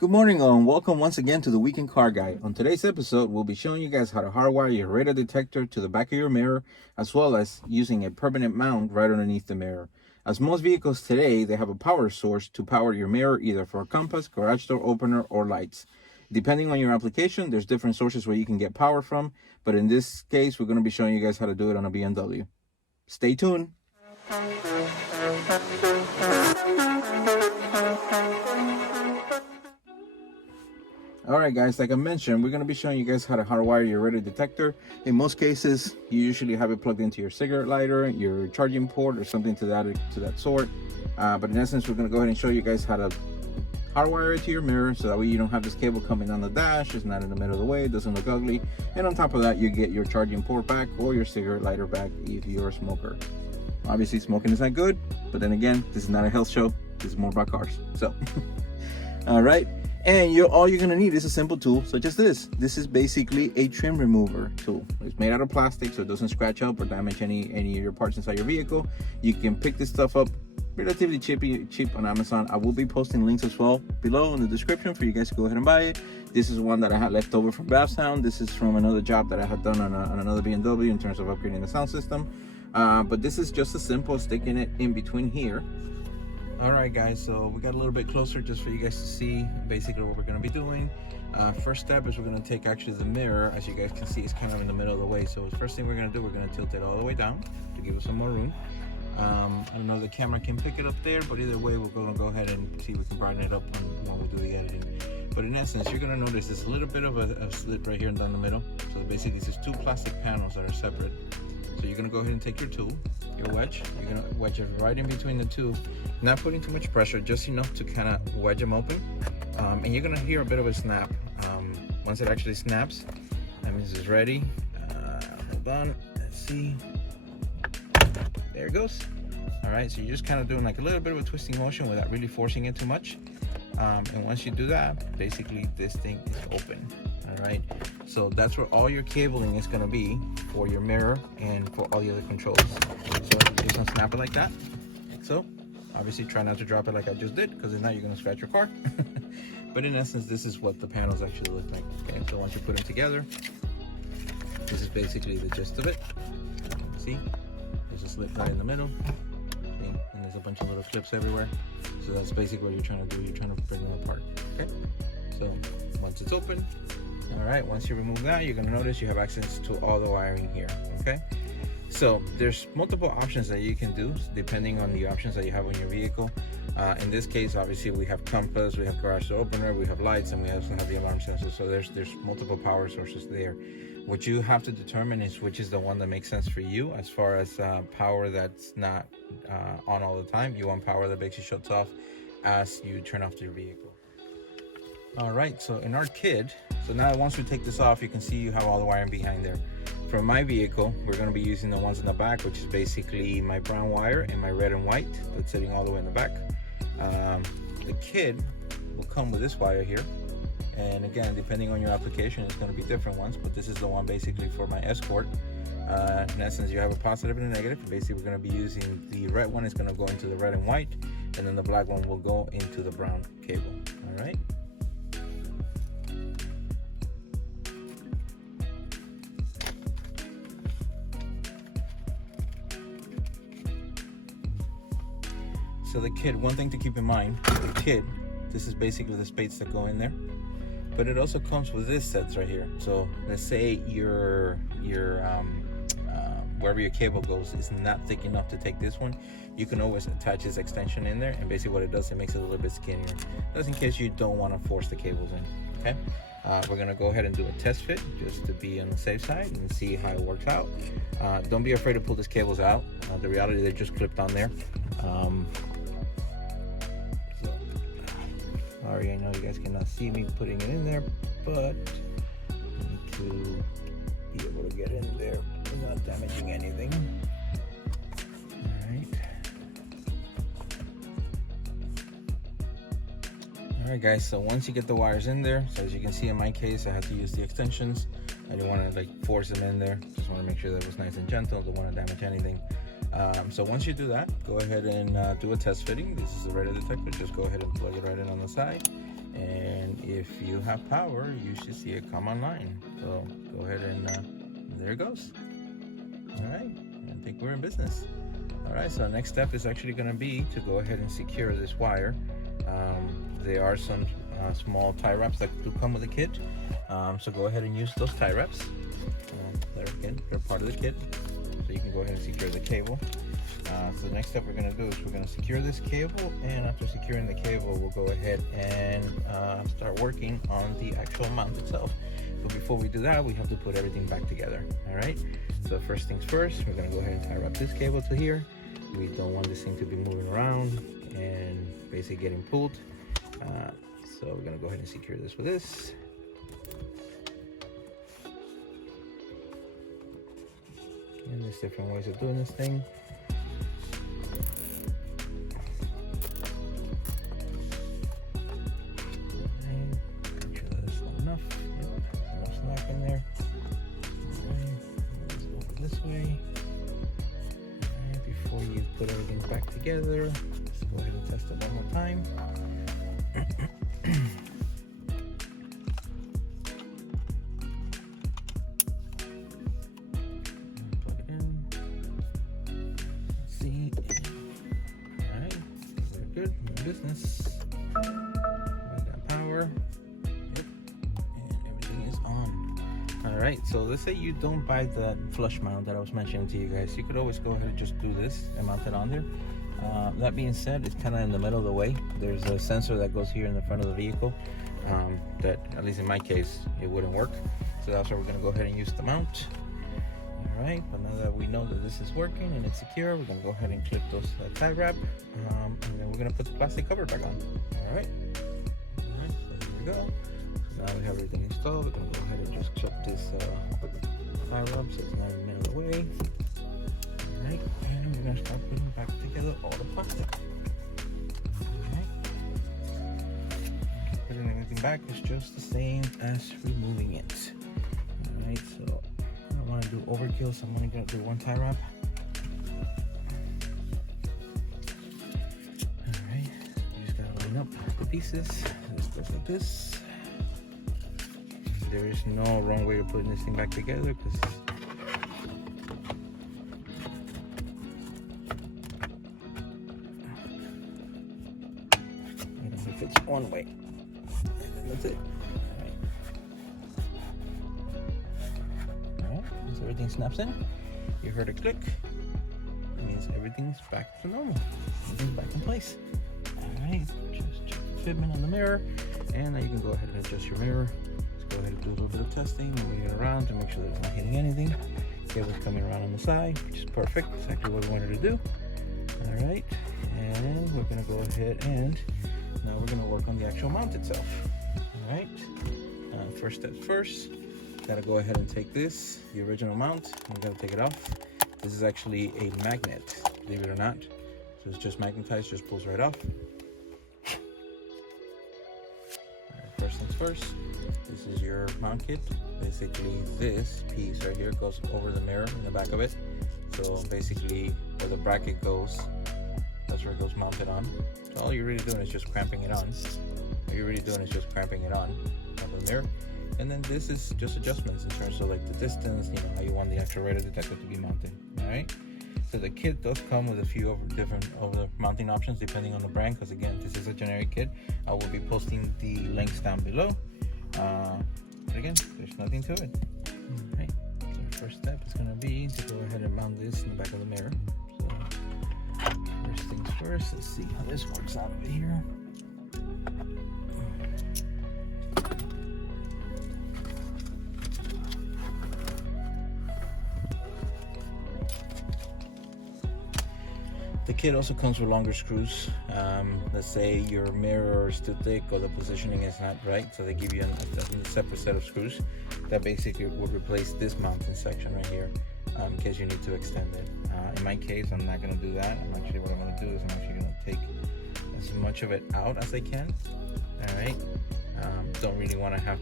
Good morning and welcome once again to the Weekend Car Guy. On today's episode, we'll be showing you guys how to hardwire your radar detector to the back of your mirror, as well as using a permanent mount right underneath the mirror. As most vehicles today, they have a power source to power your mirror, either for a compass, garage door opener, or lights. Depending on your application, there's different sources where you can get power from, but in this case, we're going to be showing you guys how to do it on a BMW. Stay tuned. Alright guys, like I mentioned, we're going to be showing you guys how to hardwire your radar detector. In most cases, you usually have it plugged into your cigarette lighter, your charging port, or something to that sort. But in essence, we're going to go ahead and show you guys how to hardwire it to your mirror, so that way you don't have this cable coming on the dash. It's not in the middle of the way, it doesn't look ugly. And on top of that, you get your charging port back or your cigarette lighter back if you're a smoker. Obviously, smoking is not good, but then again, this is not a health show. This is more about cars. So, all right. And all you're gonna need is a simple tool such as this. This is basically a trim remover tool. It's made out of plastic, so it doesn't scratch up or damage any of your parts inside your vehicle. You can pick this stuff up relatively cheap on Amazon. I will be posting links as well below in the description for you guys to go ahead and buy it. This is one that I had left over from Bath Sound. This is from another job that I had done on another BMW in terms of upgrading the sound system. But this is just as simple as sticking it in between here. Alright guys, so we got a little bit closer just for you guys to see basically what we're going to be doing. First step is we're going to take actually the mirror. As you guys can see, it's kind of in the middle of the way. So the first thing we're going to do, we're going to tilt it all the way down to give us some more room. I don't know if the camera can pick it up there, but either way, we're going to go ahead and see if we can brighten it up when we do the editing. But in essence, you're going to notice there's a little bit of a slit right here down the middle. So basically, there's two plastic panels that are separate. So you're going to go ahead and take your tool, your wedge, you're going to wedge it right in between the two, not putting too much pressure, just enough to kind of wedge them open. And you're going to hear a bit of a snap. Once it actually snaps, that means it's ready. Hold on, let's see. There it goes. All right, so you're just kind of doing like a little bit of a twisting motion without really forcing it too much. And once you do that, basically this thing is open. All right, so that's where all your cabling is going to be for your mirror and for all the other controls. So you just unsnap it like that. So obviously try not to drop it like I just did, because if not, you're going to scratch your car. But in essence, this is what the panels actually look like. Okay, so once you put them together, this is basically the gist of it. See, there's a slit right in the middle. See? And there's a bunch of little clips everywhere. So that's basically what you're trying to do. You're trying to bring them apart. Okay, so once it's open, all right, once you remove that, you're going to notice you have access to all the wiring here. Okay, so there's multiple options that you can do depending on the options that you have on your vehicle. In this case, obviously, we have compass, we have garage door opener, we have lights, and we also have the alarm sensor. So there's multiple power sources there. What you have to determine is which is the one that makes sense for you, as far as power that's not on all the time. You want power that basically shuts off as you turn off your vehicle. All right, so in our kit, so now once we take this off, you can see you have all the wiring behind there. For my vehicle, we're going to be using the ones in the back, which is basically my brown wire and my red and white that's sitting all the way in the back. The kit will come with this wire here, and again, depending on your application, it's going to be different ones, but this is the one basically for my Escort. In essence, you have a positive and a negative. Basically, we're going to be using the red one is going to go into the red and white, and then the black one will go into the brown cable. All right. So the kit, one thing to keep in mind, the kit, this is basically the spades that go in there, but it also comes with this sets right here. So let's say your wherever your cable goes is not thick enough to take this one, you can always attach this extension in there, and basically what it does, it makes it a little bit skinnier. That's in case you don't want to force the cables in. Okay, we're gonna go ahead and do a test fit just to be on the safe side and see how it works out. Don't be afraid to pull these cables out. The reality, they're just clipped on there. Sorry, I know you guys cannot see me putting it in there, but I need to be able to get in there without damaging anything. Alright guys, so once you get the wires in there, so as you can see in my case, I had to use the extensions. I didn't want to like force them in there, just want to make sure that it was nice and gentle, don't want to damage anything. So once you do that, go ahead and do a test fitting. This is a radar detector, just go ahead and plug it right in on the side, and and if you have power, you should see it come online. So go ahead and there it goes. All right, I think we're in business. All right, so next step is actually going to be to go ahead and secure this wire. There are some small tie wraps that do come with the kit, so go ahead and use those tie wraps. They're part of the kit, so you can go ahead and secure the cable. So the next step we're going to do is we're going to secure this cable, and after securing the cable, we'll go ahead and start working on the actual mount itself. But before we do that, we have to put everything back together. All right, so first things first, we're going to go ahead and tie wrap this cable to here. We don't want this thing to be moving around and basically getting pulled. So we're going to go ahead and secure this with this. And there's different ways of doing this thing. Make sure that it's not enough. There's no slack in there. Let's go this way. Before you put everything back together, let's go ahead and test it one more time. Plug it in. Let's see. All right, we're good. We're in business. We got power. Yep, and everything is on. All right, so let's say you don't buy that flush mount that I was mentioning to you guys. You could always go ahead and just do this and mount it on there. That being said, it's kind of in the middle of the way. There's a sensor that goes here in the front of the vehicle that, at least in my case, it wouldn't work. So that's why we're going to go ahead and use the mount. All right, but now that we know that this is working and it's secure, we're going to go ahead and clip those tie wrap, and then we're going to put the plastic cover back on. All right, so here we go. So now we have everything installed. We're going to go ahead and just clip this tie wrap so it's not in the middle of the way. All right, and we're going to start putting back together all the plastic. Putting everything back is just the same as removing it. Alright, so I don't want to do overkill, so I'm only going to do one tie wrap. Alright, you just got to line up the pieces. This goes like this. There is no wrong way of putting this thing back together because it only fits one way. That's it. All right, so everything snaps in. You heard a click. It means everything's back to normal. Everything's back in place. All right, just check the fitment on the mirror, and now you can go ahead and adjust your mirror. Let's go ahead and do a little bit of testing, moving it around to make sure that it's not hitting anything. Cable's coming around on the side, which is perfect. Exactly what we wanted to do. All right, and we're gonna go ahead and now we're gonna work on the actual mount itself. All right, first steps first, gotta go ahead and take this, the original mount, I'm gonna take it off. This is actually a magnet, believe it or not. So it's just magnetized, just pulls right off. First things first, this is your mount kit. Basically this piece right here goes over the mirror in the back of it. So basically where the bracket goes, that's where it goes mounted on. So all you're really doing is just cramping it on. All you're really doing is just cramping it on top of the mirror. And then this is just adjustments in terms of like the distance, you know, how you want the actual radar detector to be mounted. All right. So the kit does come with a few different mounting options depending on the brand, because again, this is a generic kit. I will be posting the links down below. But again, there's nothing to it. All right. So first step is going to be to go ahead and mount this in the back of the mirror. So first things first, let's see how this works out over here. The kit also comes with longer screws. Let's say your mirror is too thick or the positioning is not right, so they give you a separate set of screws that basically would replace this mounting section right here in case you need to extend it. In my case, I'm not going to do that. What I'm going to do is I'm actually going to take as much of it out as I can. All right. Don't really want to have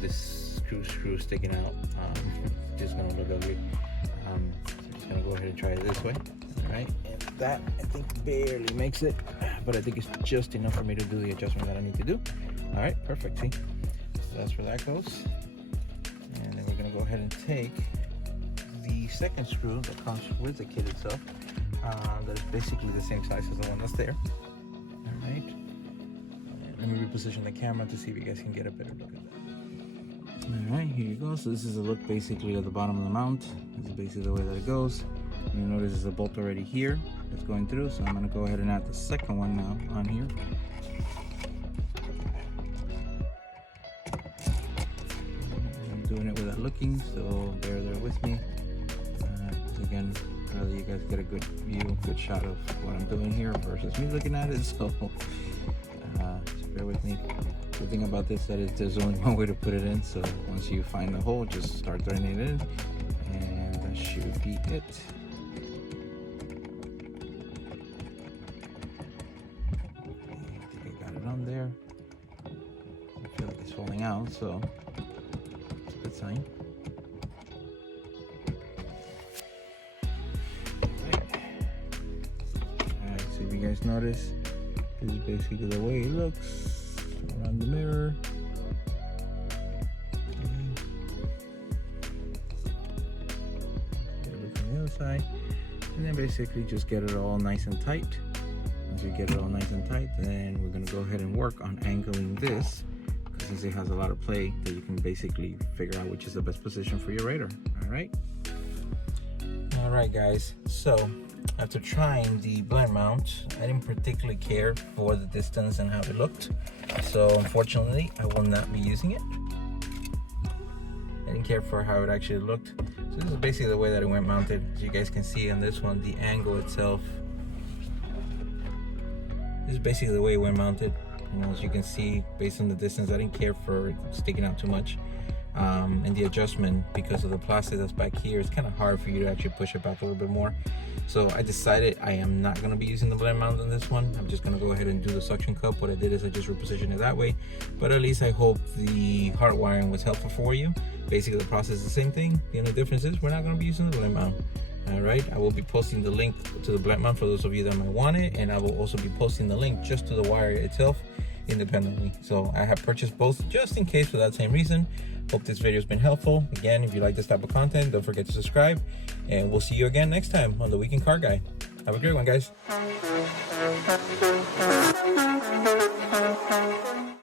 this screw sticking out. Just going to look ugly. So I'm just going to go ahead and try it this way. All right. And that I think barely makes it. but I think it's just enough for me to do the adjustment that I need to do. All right, perfect. See, so that's where that goes. And then we're gonna go ahead and take the second screw that comes with the kit itself. That is basically the same size as the one that's there. All right. And let me reposition the camera to see if you guys can get a better look at that. All right, here you go. So this is a look basically at the bottom of the mount. This is basically the way that it goes. You notice there's a bolt already here that's going through, so I'm going to go ahead and add the second one now on here. I'm doing it without looking, so bear there with me. Again, rather you guys get a good view, good shot of what I'm doing here versus me looking at it, so just bear with me. The thing about this that is there's only one way to put it in, so once you find the hole, just start threading it in, and that should be it. On there, I feel like it's falling out, so it's a good sign. Alright, so if you guys notice, this is basically the way it looks around the mirror. Get it from the other side, and then basically just get it all nice and tight. Once you get it all nice and tight, then we're going to go ahead and work on angling this, because since it has a lot of play, that you can basically figure out which is the best position for your radar. All right guys, so after trying the blend mount, I didn't particularly care for the distance and how it looked, so unfortunately I will not be using it. I didn't care for how it actually looked. So this is basically the way that it went mounted. As you guys can see on this one, the angle itself, this is basically the way it went mounted. You know, as you can see, based on the distance, I didn't care for it sticking out too much. And the adjustment, because of the plastic that's back here, it's kind of hard for you to actually push it back a little bit more. So I decided I am not going to be using the blend mount on this one. I'm just going to go ahead and do the suction cup. What I did is I just repositioned it that way. But at least I hope the hard wiring was helpful for you. Basically the process is the same thing. The only difference is we're not going to be using the blend mount. Alright, I will be posting the link to the blend mount for those of you that might want it, and I will also be posting the link just to the wire itself independently. So I have purchased both just in case for that same reason. Hope this video has been helpful. Again, if you like this type of content, don't forget to subscribe, and we'll see you again next time on the Weekend Car Guy. Have a great one, guys.